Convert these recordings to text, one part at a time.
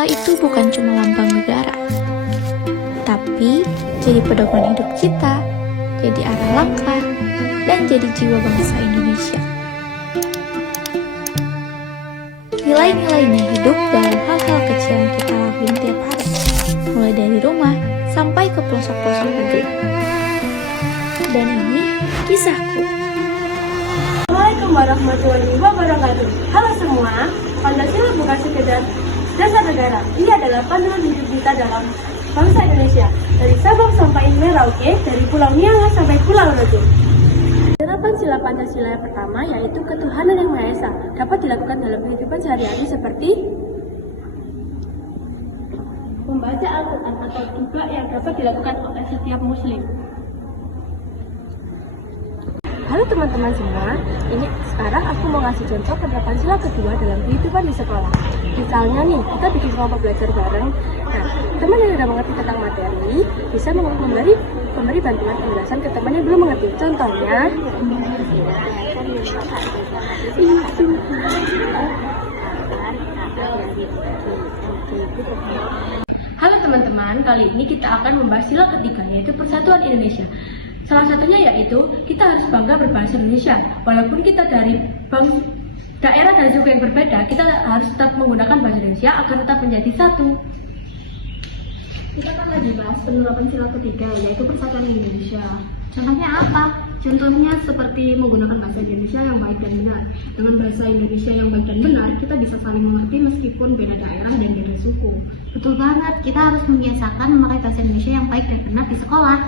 Pancasila itu bukan cuma lambang negara, tapi jadi pedoman hidup kita, jadi arah langkah, dan jadi jiwa bangsa Indonesia. Nilai-nilainya hidup dalam hal-hal kecil yang kita lakuin tiap hari, mulai dari rumah sampai ke pelosok-pelosok negeri. Dan ini kisahku. Assalamualaikum warahmatullahi wabarakatuh. Halo semua, Pancasila bukan sekedar dasar negara. Ia adalah panduan hidup kita dalam bangsa Indonesia. Dari Sabang sampai Merauke, dari Pulau Nianga sampai Pulau Rojo. Penerapan sila Pancasila yang pertama yaitu ketuhanan yang Maha Esa dapat dilakukan dalam kehidupan sehari-hari seperti membaca Al-Quran atau juga yang dapat dilakukan oleh setiap muslim. Halo teman-teman semua, ini sekarang aku mau ngasih contoh penerapan sila kedua dalam kehidupan di sekolah. Misalnya nih, kita bikin kelompok belajar bareng. Nah, teman yang sudah mengerti tentang materi bisa memberi bantuan penjelasan ke teman yang belum mengerti. Contohnya, halo teman-teman, kali ini kita akan membahas sila ketiga, yaitu Persatuan Indonesia. Salah satunya yaitu kita harus bangga berbahasa Indonesia. Walaupun kita dari daerah dan suku yang berbeda, kita harus tetap menggunakan bahasa Indonesia agar tetap menjadi satu. Kita akan lagi bahas penerapan sila ketiga, yaitu Persatuan Indonesia. Contohnya apa? Contohnya seperti menggunakan bahasa Indonesia yang baik dan benar. Dengan bahasa Indonesia yang baik dan benar, kita bisa saling mengerti meskipun beda daerah dan beda suku. Betul banget, kita harus membiasakan memakai bahasa Indonesia yang baik dan benar di sekolah.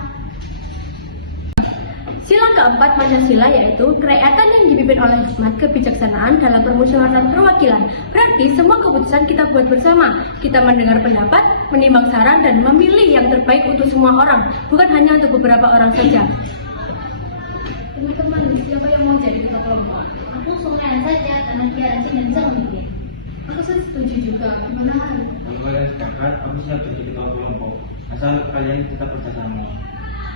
Sila keempat Pancasila yaitu kerakyatan yang dipimpin oleh hikmat kebijaksanaan dalam permusyawaratan perwakilan. Berarti semua keputusan kita buat bersama. Kita mendengar pendapat, menimbang saran, dan memilih yang terbaik untuk semua orang, bukan hanya untuk beberapa orang saja. Teman-teman, siapa yang mau jadi ketua kelompok? Aku sungai saja, karena dia rajin dan bisa memimpin. Aku setuju juga. Benar. Boleh sepakat, kamu bisa jadi ketua kelompok. Asal kalian tetap bersama.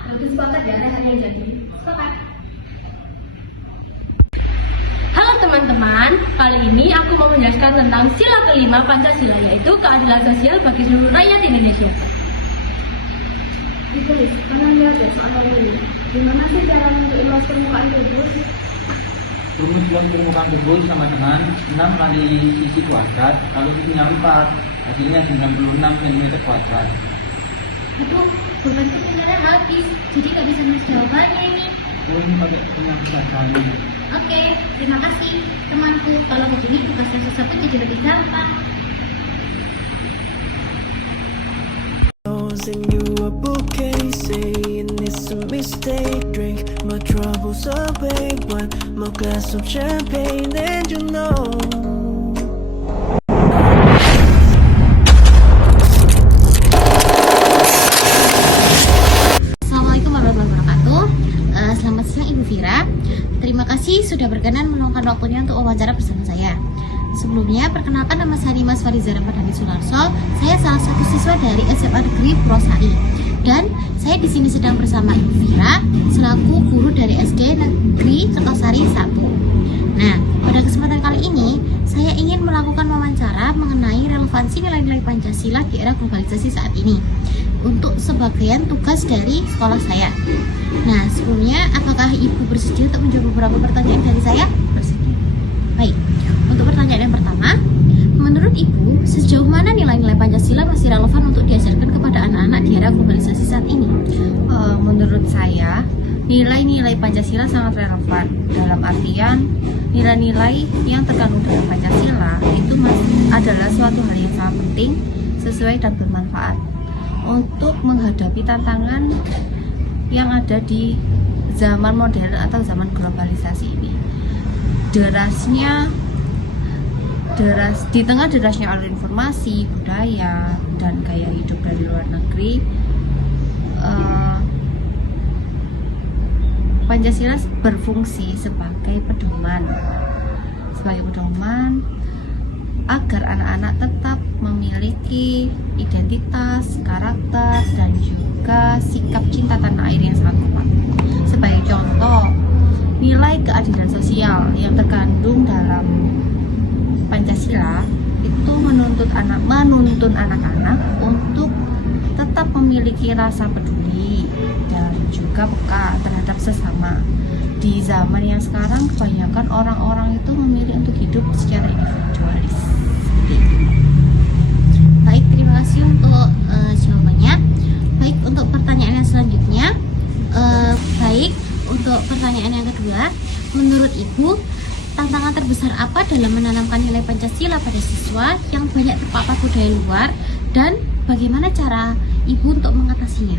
Berarti sepakat ya, ada yang jadi. Sepakat. Halo teman-teman, kali ini aku mau menjelaskan tentang sila kelima Pancasila, yaitu keadilan sosial bagi seluruh rakyat Indonesia. Guys, kalian lihat ya soal ini. Gimana sih cara mengilas permukaan tubuh? Rumus permukaan tubuh sama dengan 6 kali sisi kuadrat, kalau sisinya 4, hasilnya 96 cm kuadrat. Itu berarti sebenarnya habis, jadi nggak bisa nulis jawabannya ini. Ini pakai penyampaian kali. Oke, terima kasih temanku. Kalau begini tugasnya susah pun jadi lebih gampang. And you a bouquet, saying it's a mistake. Drink my troubles away, one more glass of champagne, and you know. Assalamualaikum warahmatullahi wabarakatuh. Selamat siang Ibu Vira. Terima kasih sudah berkenan meluangkan waktunya untuk wawancara bersama saya. Sebelumnya, perkenalkan nama saya Nimas Fariza Ramadhani Sularso. Saya salah satu siswa dari SMA Negeri Purwosari. Dan saya di sini sedang bersama Ibu Vira selaku guru dari SD Negeri Kertosari 1. Nah, pada kesempatan kali ini saya ingin melakukan wawancara mengenai relevansi nilai-nilai Pancasila di era globalisasi saat ini untuk sebagian tugas dari sekolah saya. Nah, sebelumnya apakah Ibu bersedia untuk menjawab beberapa pertanyaan dari saya? Bersedia. Baik. Untuk pertanyaan yang pertama, menurut Ibu, sejauh mana nilai-nilai Pancasila masih relevan untuk diajarkan kepada anak-anak di era globalisasi saat ini? Menurut saya, nilai-nilai Pancasila sangat relevan. Dalam artian, nilai-nilai yang terkandung dalam Pancasila itu adalah suatu hal yang sangat penting, sesuai dan bermanfaat untuk menghadapi tantangan yang ada di zaman modern atau zaman globalisasi ini. Di tengah derasnya alur informasi, budaya, dan gaya hidup dari luar negeri, Pancasila berfungsi sebagai pedoman agar anak-anak tetap memiliki identitas, karakter, dan juga sikap cinta tanah air yang sangat kuat. Sebagai contoh, nilai keadilan sosial yang terkandung dalam Pancasila itu menuntun anak-anak untuk tetap memiliki rasa peduli dan juga peka terhadap sesama. Di zaman yang sekarang kebanyakan orang-orang itu memilih untuk hidup secara individualis. Baik, terima kasih untuk jawabannya. Baik, untuk pertanyaan yang selanjutnya, untuk pertanyaan yang kedua, menurut Ibu, tantangan terbesar apa dalam menanamkan nilai Pancasila pada siswa yang banyak terpapar budaya luar, dan bagaimana cara Ibu untuk mengatasinya?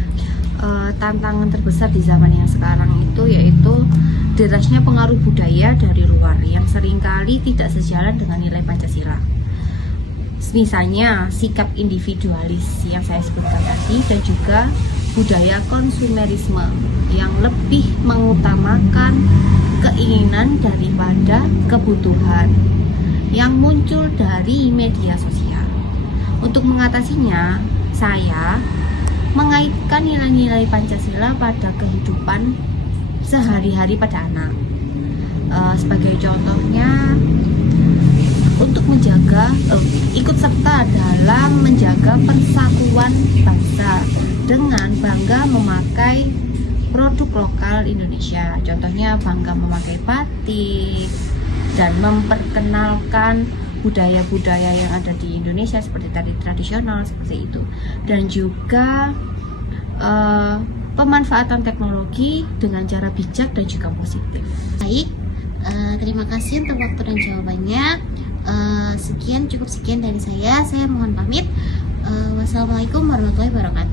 Tantangan terbesar di zaman yang sekarang itu yaitu derasnya pengaruh budaya dari luar yang seringkali tidak sejalan dengan nilai Pancasila. Misalnya sikap individualis yang saya sebutkan tadi, dan juga budaya konsumerisme yang lebih mengutamakan keinginan daripada kebutuhan yang muncul dari media sosial. Untuk mengatasinya, saya mengaitkan nilai-nilai Pancasila pada kehidupan sehari-hari pada anak. Sebagai contohnya, untuk menjaga ikut serta dalam menjaga persatuan bangsa dengan bangga memakai produk lokal Indonesia. Contohnya bangga memakai batik dan memperkenalkan budaya-budaya yang ada di Indonesia seperti tari tradisional seperti itu. Dan juga pemanfaatan teknologi dengan cara bijak dan juga positif. Baik, terima kasih untuk waktu dan jawabannya. Cukup sekian dari saya. Saya mohon pamit. Wassalamualaikum warahmatullahi wabarakatuh.